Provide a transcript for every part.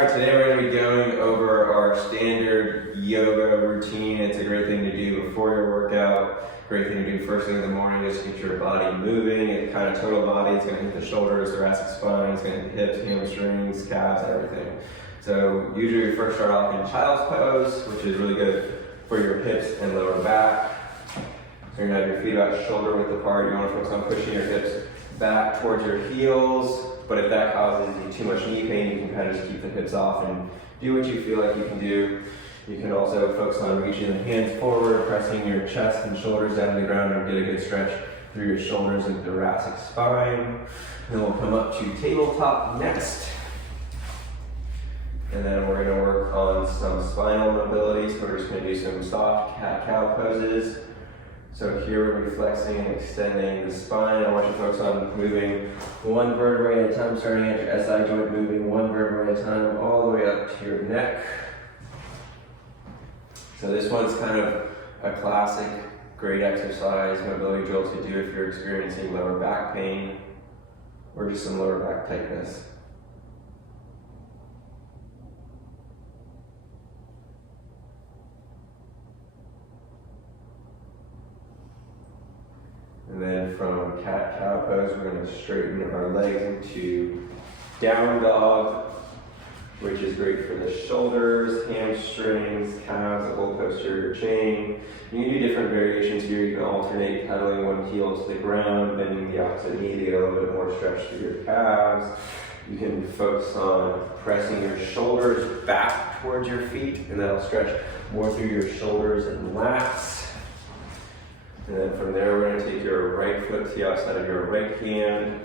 Alright, today we're going to be going over our standard yoga routine. It's a great thing to do before your workout. Great thing to do first thing in the morning just to get your body moving. It kind of total body. It's going to hit the shoulders, thoracic spine. It's going to hit the hips, hamstrings, calves, everything. So usually we first start off in child's pose, which is really good for your hips and lower back. So you're going to have your feet about shoulder width apart. You want to focus on pushing your hips back towards your heels. But if that causes you too much knee pain, you can kind of just keep the hips off and do what you feel like you can do. You can also focus on reaching the hands forward, pressing your chest and shoulders down to the ground, and get a good stretch through your shoulders and thoracic spine. Then we'll come up to tabletop next. And then we're going to work on some spinal mobility. So we're just going to do some soft cat-cow poses. So here we're going to be flexing and extending the spine. I want you to focus on moving one vertebrae at a time, starting at your SI joint, moving one vertebrae at a time all the way up to your neck. So this one's kind of a classic, great exercise, mobility drill to do if you're experiencing lower back pain or just some lower back tightness. And then from cat-cow pose, we're going to straighten our legs into down dog, which is great for the shoulders, hamstrings, calves, the whole posterior chain. You can do different variations here. You can alternate pedaling one heel to the ground, bending the opposite knee to get a little bit more stretch through your calves. You can focus on pressing your shoulders back towards your feet, and that'll stretch more through your shoulders and lats. And then from there, we're going to take your right foot to the outside of your right hand,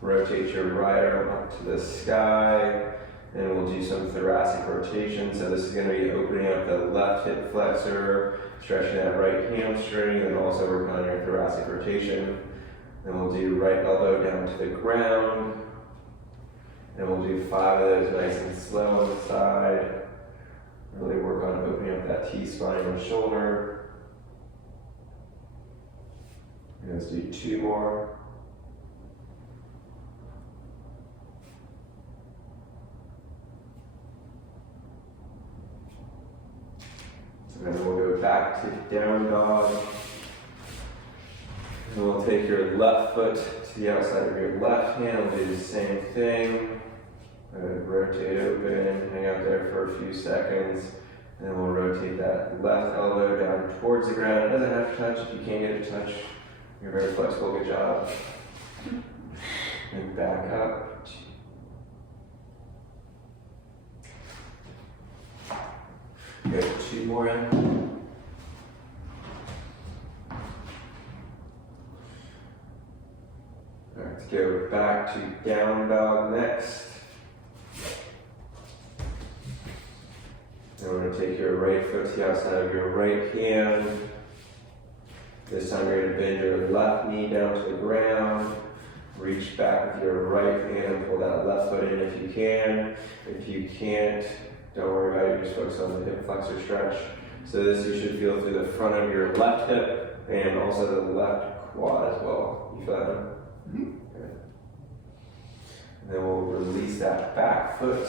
rotate your right arm up to the sky, and we'll do some thoracic rotation. So this is going to be opening up the left hip flexor, stretching that right hamstring, and also working on your thoracic rotation. Then we'll do right elbow down to the ground, and we'll do 5 of those nice and slow on the side. Really work on opening up that T-spine and shoulder. Let's do 2 more. And then we'll go back to down dog. And we'll take your left foot to the outside of your left hand. We'll do the same thing. Rotate open, hang out there for a few seconds. And then we'll rotate that left elbow down towards the ground. It doesn't have to touch. If you can't get it to touch, you're very flexible, good job. And back up. Good, 2 more in. All right, let's go back to down dog next. And we're going to take your right foot to the outside of your right hand. This time you're going to bend your left knee down to the ground. Reach back with your right hand and pull that left foot in if you can. If you can't, don't worry about it, just focus on the hip flexor stretch. So this you should feel through the front of your left hip and also the left quad as well. You feel that? Mm-hmm. Good. And then we'll release that back foot.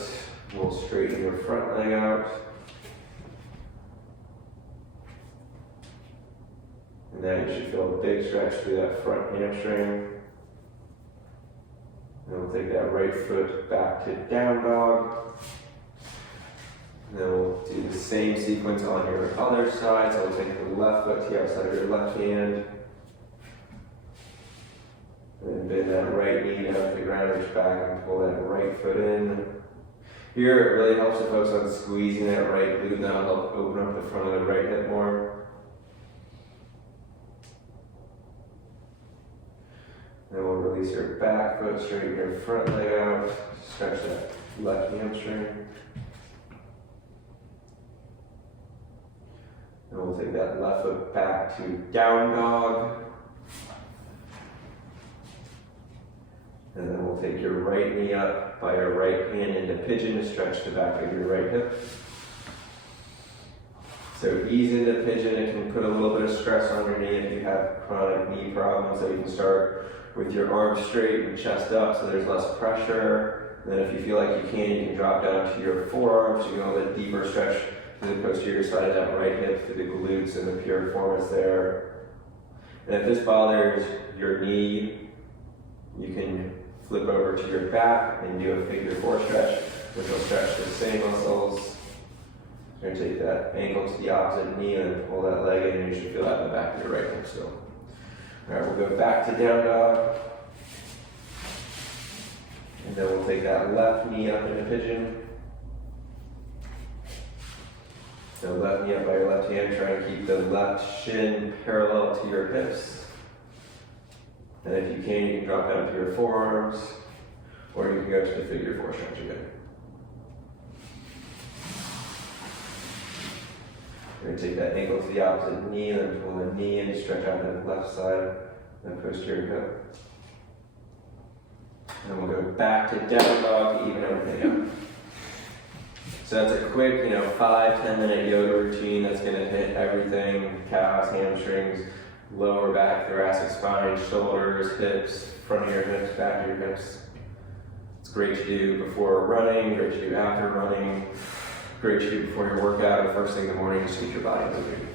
We'll straighten your front leg out. And then you should feel a big stretch through that front hamstring. And we'll take that right foot back to down dog. And then we'll do the same sequence on your other side. So we'll take the left foot to the outside of your left hand. And then bend that right knee down to the ground, reach back and pull that right foot in. Here it really helps to focus on squeezing that right glute. That'll help open up the front of the right hip more. Then we'll release your back foot, straighten your front leg out, stretch that left hamstring. Then we'll take that left foot back to down dog. And then we'll take your right knee up by your right hand into pigeon to stretch the back of your right hip. So ease into pigeon. It can put a little bit of stress on your knee if you have chronic knee problems. So you can start with your arms straight and chest up so there's less pressure. And then if you feel like you can drop down to your forearms. You can go a little bit deeper stretch through the posterior side of that right hip, through the glutes and the piriformis there. And if this bothers your knee, you can flip over to your back and do a figure 4 stretch, which will stretch the same muscles. You're going to take that ankle to the opposite knee and pull that leg in, and you should feel that in the back of your right hip still. All right, we'll go back to down dog. And then we'll take that left knee up in a pigeon. So left knee up by your left hand, try and keep the left shin parallel to your hips. And if you can drop down to your forearms, or you can go to the figure 4 stretch again. You're going to take that ankle to the opposite knee, and then pull the knee in, stretch out the left side, and posterior hip. And we'll go back to down dog to even everything out. So that's a quick, 5-10 minute yoga routine that's going to hit everything: calves, hamstrings, lower back, thoracic spine, shoulders, hips, front of your hips, back of your hips. It's great to do before running, great to do after running, great to do before your workout or first thing in the morning, just keep your body moving.